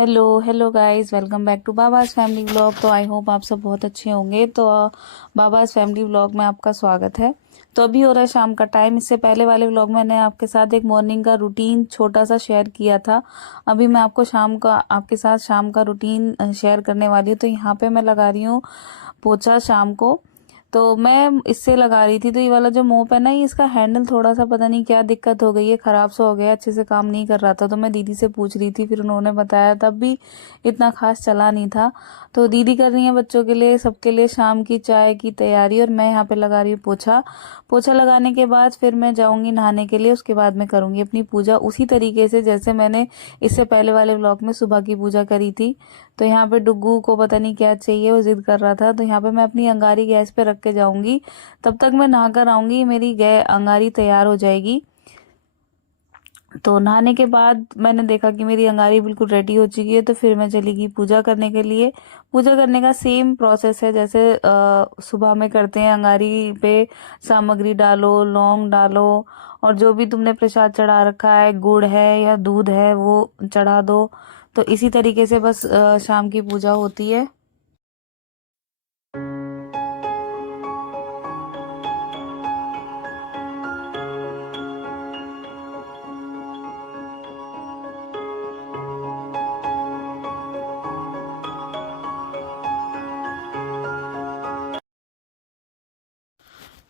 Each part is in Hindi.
Hello hello guys, welcome back to Baba's family vlog. तो आई होप आप सब बहुत अच्छे होंगे। तो बाबाज फैमिली व्लॉग में आपका स्वागत है। तो अभी हो रहा है शाम का टाइम। इससे पहले वाले व्लॉग में मैंने आपके साथ एक मॉर्निंग का रूटीन छोटा सा शेयर किया था। अभी मैं आपको आपके साथ शाम का रूटीन शेयर करने वाली हूँ। तो यहाँ पे मैं लगा रही हूँ पोछा शाम को। तो मैं इससे लगा रही थी, तो ये वाला जो मोप है ना, ये इसका हैंडल थोड़ा सा पता नहीं क्या दिक्कत हो गई है, खराब सा हो गया, अच्छे से काम नहीं कर रहा था। तो मैं दीदी से पूछ रही थी, फिर उन्होंने बताया, तब भी इतना खास चला नहीं था। तो दीदी कर रही है बच्चों के लिए, सबके लिए शाम की चाय की तैयारी, और मैं यहाँ पे लगा रही हूँ पोछा। पोछा लगाने के बाद फिर मैं जाऊंगी नहाने के लिए। उसके बाद मैं करूंगी अपनी पूजा उसी तरीके से जैसे मैंने इससे पहले वाले व्लॉग में सुबह की पूजा करी थी। तो यहाँ पे डुग्गू को पता नहीं क्या चाहिए, वो जिद कर रहा था। तो यहाँ पे मैं अपनी अंगारी गैस पे रख के जाऊंगी। तब तक मैं नहा कर आऊंगी, मेरी अंगारी तैयार हो जाएगी। तो नहाने के बाद मैंने देखा कि मेरी अंगारी बिल्कुल रेडी हो चुकी है। तो फिर मैं चली गई पूजा करने के लिए। पूजा करने का सेम प्रोसेस है जैसे सुबह में करते हैं। अंगारी पे सामग्री डालो, लौंग डालो, और जो भी तुमने प्रसाद चढ़ा रखा है, गुड़ है या दूध है, वो चढ़ा दो। तो इसी तरीके से बस शाम की पूजा होती है।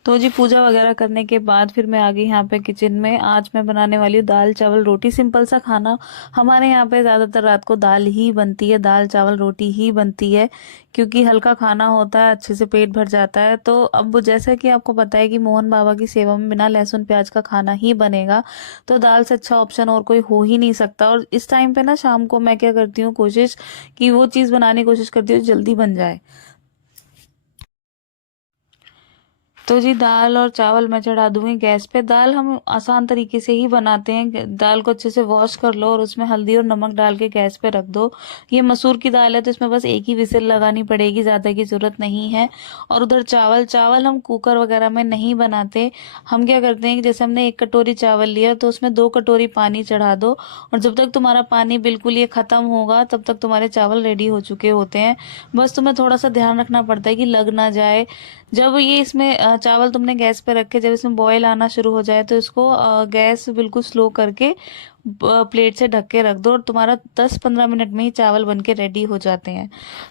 तो जी पूजा वगैरह करने के बाद फिर मैं आ गई यहाँ पे किचन में। आज मैं बनाने वाली हूँ दाल चावल रोटी, सिंपल सा खाना। हमारे यहाँ पे ज्यादातर रात को दाल ही बनती है, दाल चावल रोटी ही बनती है, क्योंकि हल्का खाना होता है, अच्छे से पेट भर जाता है। तो अब जैसा कि आपको पता है कि मोहन बाबा की सेवा में बिना लहसुन प्याज का खाना ही बनेगा, तो दाल से अच्छा ऑप्शन और कोई हो ही नहीं सकता। और इस टाइम पे ना शाम को मैं क्या करती हूँ, कोशिश कि वो चीज बनाने की कोशिश करती हूँ जल्दी बन जाए। तो जी दाल और चावल मैं चढ़ा दूंगी गैस पे। दाल हम आसान तरीके से ही बनाते हैं। दाल को अच्छे से वॉश कर लो और उसमें हल्दी और नमक डाल के गैस पे रख दो। ये मसूर की दाल है, तो इसमें बस एक ही विसिल लगानी पड़ेगी, ज्यादा की जरूरत नहीं है। और उधर चावल चावल हम कुकर वगैरह में नहीं बनाते। हम क्या करते हैं कि जैसे हमने 1 कटोरी चावल लिया, तो उसमें 2 कटोरी पानी चढ़ा दो, और जब तक तुम्हारा पानी बिल्कुल ये खत्म होगा तब तक तुम्हारे चावल रेडी हो चुके होते हैं। बस तुम्हें थोड़ा सा ध्यान रखना पड़ता है कि लग ना जाए। जब ये इसमें चावल तुमने गैस पे रखे, जब इसमें बॉईल आना शुरू हो जाए, तो इसको गैस बिल्कुल स्लो करके प्लेट से ढक के रख दो, और तुम्हारा 10-15 मिनट में ही चावल बन के रेडी हो जाते हैं।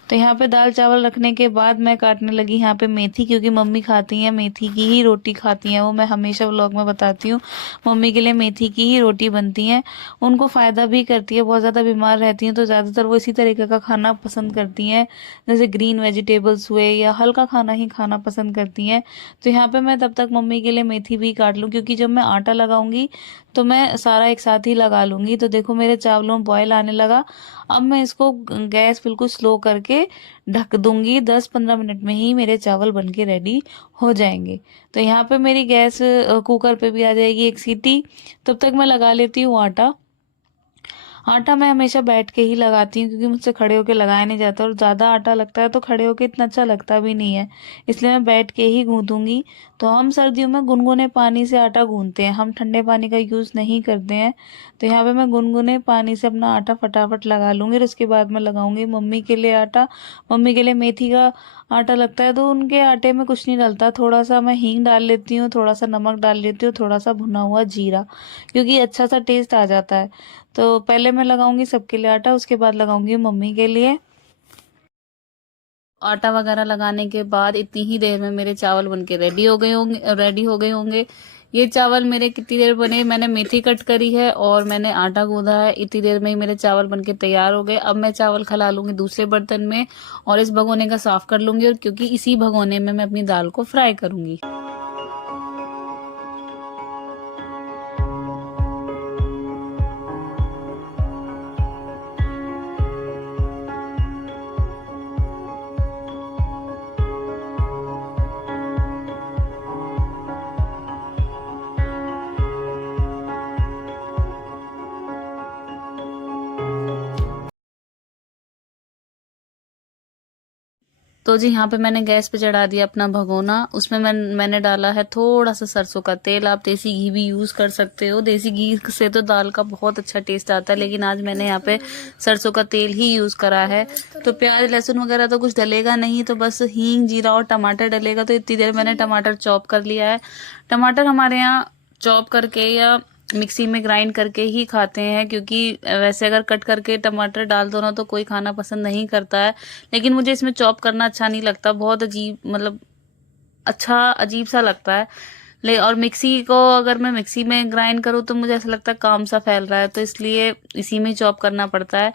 तो यहाँ पे दाल चावल रखने के बाद मैं काटने लगी यहाँ पे मेथी, क्योंकि मम्मी खाती हैं मेथी की ही रोटी खाती हैं। वो मैं हमेशा व्लॉग में बताती हूँ, मम्मी के लिए मेथी की ही रोटी बनती है। उनको फायदा भी करती है, बहुत ज्यादा बीमार रहती हैं तो ज्यादातर वो इसी तरीके का खाना पसंद करती हैं, जैसे ग्रीन वेजिटेबल्स हुए, या हल्का खाना ही खाना पसंद करती हैं। तो यहाँ पे मैं तब तक मम्मी के लिए मेथी भी काट लूँ, क्योंकि जब मैं आटा लगाऊंगी तो मैं सारा एक साथ ही लगा लूंगी। तो देखो मेरे चावलों में बॉयल आने लगा। अब मैं इसको गैस बिल्कुल स्लो करके ढक दूंगी। 10-15 मिनट में ही मेरे चावल बन के रेडी हो जाएंगे। तो यहाँ पे मेरी गैस कुकर पे भी आ जाएगी एक सीटी। तब तक मैं लगा लेती हूँ आटा। आटा मैं हमेशा बैठ के ही लगाती हूँ, क्योंकि मुझसे खड़े होके लगाया नहीं जाता, और ज्यादा आटा लगता है तो खड़े होके इतना अच्छा लगता भी नहीं है, इसलिए मैं बैठ के ही गूंथूंगी। तो हम सर्दियों में गुनगुने पानी से आटा गूंथते हैं, हम ठंडे पानी का यूज नहीं करते हैं। तो यहाँ पे मैं गुनगुने पानी से अपना आटा फटाफट लगा लूंगी, और उसके बाद मैं लगाऊंगी मम्मी के लिए आटा। मम्मी के लिए मेथी का आटा लगता है, तो उनके आटे में कुछ नहीं डलता, थोड़ा सा मैं हींग डाल लेती हूँ, थोड़ा सा नमक डाल लेती हूँ, थोड़ा सा भुना हुआ जीरा, क्योंकि अच्छा सा टेस्ट आ जाता है। तो पहले मैं लगाऊंगी सबके लिए आटा, उसके बाद लगाऊंगी मम्मी के लिए। आटा वगैरह लगाने के बाद इतनी ही देर में मेरे चावल बनके रेडी हो गए होंगे। ये चावल मेरे कितनी देर बने, मैंने मेथी कट करी है और मैंने आटा गूंदा है, इतनी देर में ही मेरे चावल बनके तैयार हो गए। अब मैं चावल खला लूंगी दूसरे बर्तन में, और इस भगोने का साफ कर लूंगी, और क्योंकि इसी भगोने में मैं अपनी दाल को फ्राई करूंगी। तो जी यहाँ पे मैंने गैस पे चढ़ा दिया अपना भगोना। उसमें मैंने डाला है थोड़ा सा सरसों का तेल। आप देसी घी भी यूज़ कर सकते हो, देसी घी से तो दाल का बहुत अच्छा टेस्ट आता है, लेकिन आज मैंने यहाँ पे सरसों का तेल ही यूज़ करा है। तो प्याज लहसुन वगैरह तो कुछ डलेगा नहीं, तो बस हींग जीरा और टमाटर डलेगा। तो इतनी देर मैंने टमाटर चॉप कर लिया है। टमाटर हमारे यहाँ चॉप करके या मिक्सी में ग्राइंड करके ही खाते हैं, क्योंकि वैसे अगर कट करके टमाटर डाल दो ना तो कोई खाना पसंद नहीं करता है। लेकिन मुझे इसमें चॉप करना अच्छा नहीं लगता, बहुत अजीब, मतलब अच्छा अजीब सा लगता है। ले और मिक्सी को अगर मैं मिक्सी में ग्राइंड करूँ तो मुझे ऐसा लगता है काम सा फैल रहा है, तो इसलिए इसी में चॉप करना पड़ता है।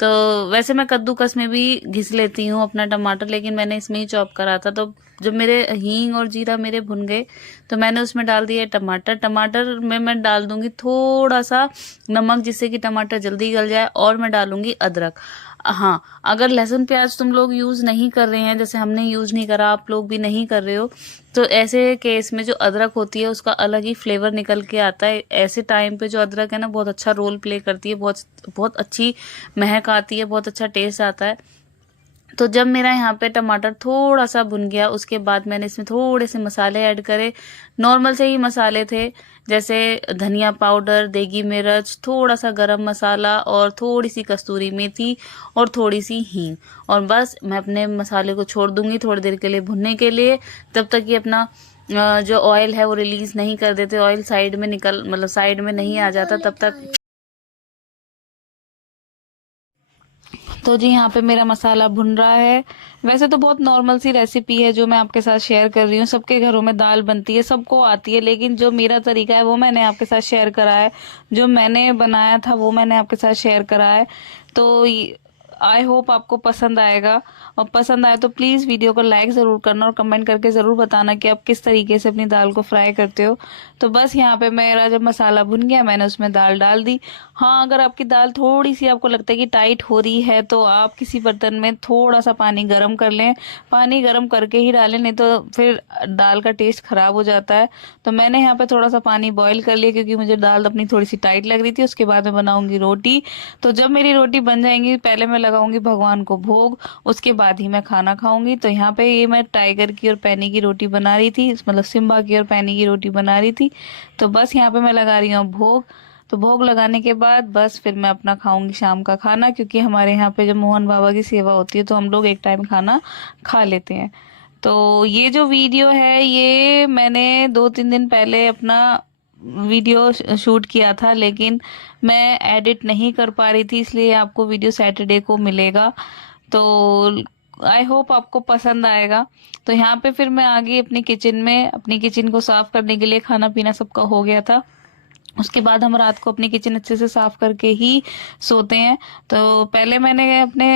तो वैसे मैं कद्दूकस में भी घिस लेती हूँ अपना टमाटर, लेकिन मैंने इसमें ही चॉप करा था। तो जब मेरे हींग और जीरा मेरे भुन गए तो मैंने उसमें डाल दिया टमाटर। टमाटर में मैं डाल दूंगी थोड़ा सा नमक, जिससे कि टमाटर जल्दी गल जाए, और मैं डालूंगी अदरक। हाँ, अगर लहसुन प्याज तुम लोग यूज़ नहीं कर रहे हैं, जैसे हमने यूज़ नहीं करा, आप लोग भी नहीं कर रहे हो, तो ऐसे केस में जो अदरक होती है उसका अलग ही फ्लेवर निकल के आता है। ऐसे टाइम पे जो अदरक है ना बहुत अच्छा रोल प्ले करती है, बहुत बहुत अच्छी महक आती है, बहुत अच्छा टेस्ट आता है। तो जब मेरा यहाँ पे टमाटर थोड़ा सा भुन गया, उसके बाद मैंने इसमें थोड़े से मसाले ऐड करे। नॉर्मल से ही मसाले थे, जैसे धनिया पाउडर, देगी मिर्च, थोड़ा सा गरम मसाला और थोड़ी सी कस्तूरी मेथी और थोड़ी सी हींग। और बस मैं अपने मसाले को छोड़ दूंगी थोड़ी देर के लिए भुनने के लिए, तब तक ये अपना जो ऑयल है वो रिलीज नहीं कर देते, ऑयल साइड में निकल, मतलब साइड में नहीं आ जाता तब तक। तो जी यहाँ पे मेरा मसाला भुन रहा है। वैसे तो बहुत नॉर्मल सी रेसिपी है जो मैं आपके साथ शेयर कर रही हूँ, सबके घरों में दाल बनती है, सबको आती है, लेकिन जो मेरा तरीका है वो मैंने आपके साथ शेयर करा है, जो मैंने बनाया था वो मैंने आपके साथ शेयर करा है। तो आई होप आपको पसंद आएगा, और पसंद आए तो प्लीज़ वीडियो को लाइक ज़रूर करना और कमेंट करके ज़रूर बताना कि आप किस तरीके से अपनी दाल को फ्राई करते हो। तो बस यहाँ पे मेरा जब मसाला भुन गया मैंने उसमें दाल डाल दी। हाँ, अगर आपकी दाल थोड़ी सी आपको लगता है कि टाइट हो रही है तो आप किसी बर्तन में थोड़ा सा पानी गर्म कर लें, पानी गर्म करके ही डालें, नहीं तो फिर दाल का टेस्ट खराब हो जाता है। तो मैंने यहाँ पे थोड़ा सा पानी बॉईल कर लिया, क्योंकि मुझे दाल अपनी थोड़ी सी टाइट लग रही थी। उसके बाद मैं बनाऊंगी रोटी। तो जब मेरी रोटी बन जाएंगी पहले मैं लगाऊंगी भगवान को भोग, उसके बाद ही मैं खाना खाऊंगी। तो यहाँ पे ये मैं टाइगर की और पैनी की रोटी बना रही थी, मतलब सिम्बा की और पैनी की रोटी बना रही थी। तो बस यहाँ पे मैं लगा रही हूँ भोग। तो भोग लगाने के बाद बस फिर मैं अपना खाऊंगी शाम का खाना, क्योंकि हमारे यहाँ पे जब मोहन बाबा की सेवा होती है तो हम लोग एक टाइम खाना खा लेते हैं। तो ये जो वीडियो है ये मैंने 2-3 दिन पहले अपना वीडियो शूट किया था, लेकिन मैं एडिट नहीं कर पा रही थी, इसलिए आपको वीडियो सैटरडे को मिलेगा। तो आई होप आपको पसंद आएगा। तो यहाँ पे फिर मैं आ गई अपनी किचन में, अपनी किचन को साफ करने के लिए। खाना पीना सबका हो गया था, उसके बाद हम रात को अपनी किचन अच्छे से साफ करके ही सोते हैं। तो पहले मैंने अपने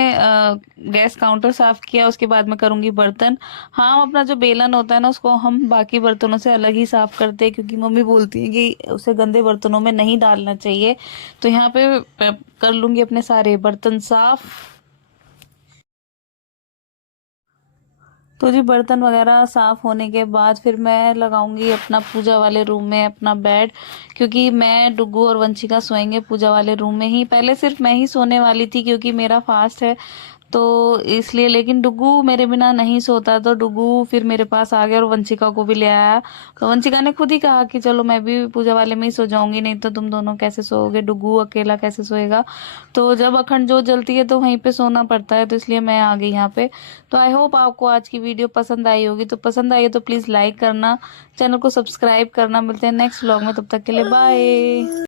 गैस काउंटर साफ किया, उसके बाद मैं करूंगी बर्तन। हाँ, अपना जो बेलन होता है ना उसको हम बाकी बर्तनों से अलग ही साफ करते हैं, क्योंकि मम्मी बोलती है कि उसे गंदे बर्तनों में नहीं डालना चाहिए। तो यहाँ पे कर लूंगी अपने सारे बर्तन साफ। तो जी बर्तन वगैरह साफ होने के बाद फिर मैं लगाऊंगी अपना पूजा वाले रूम में अपना बेड, क्योंकि मैं डुग्गू और वंशिका सोएंगे पूजा वाले रूम में ही। पहले सिर्फ मैं ही सोने वाली थी क्योंकि मेरा फास्ट है, तो इसलिए, लेकिन डुग्गू मेरे बिना नहीं सोता, तो डुग्गू फिर मेरे पास आ गया और वंशिका को भी ले आया। तो वंशिका ने खुद ही कहा कि चलो मैं भी पूजा वाले में ही सो जाऊंगी, नहीं तो तुम दोनों कैसे सोओगे, डुग्गू अकेला कैसे सोएगा। तो जब अखंड जोत जलती है तो वहीं पे सोना पड़ता है, तो इसलिए मैं आ गई यहाँ पे। तो आई होप आपको आज की वीडियो पसंद आई होगी, तो पसंद आई है तो प्लीज़ लाइक करना, चैनल को सब्सक्राइब करना। मिलते हैं नेक्स्ट व्लॉग में, तब तक के लिए बाय।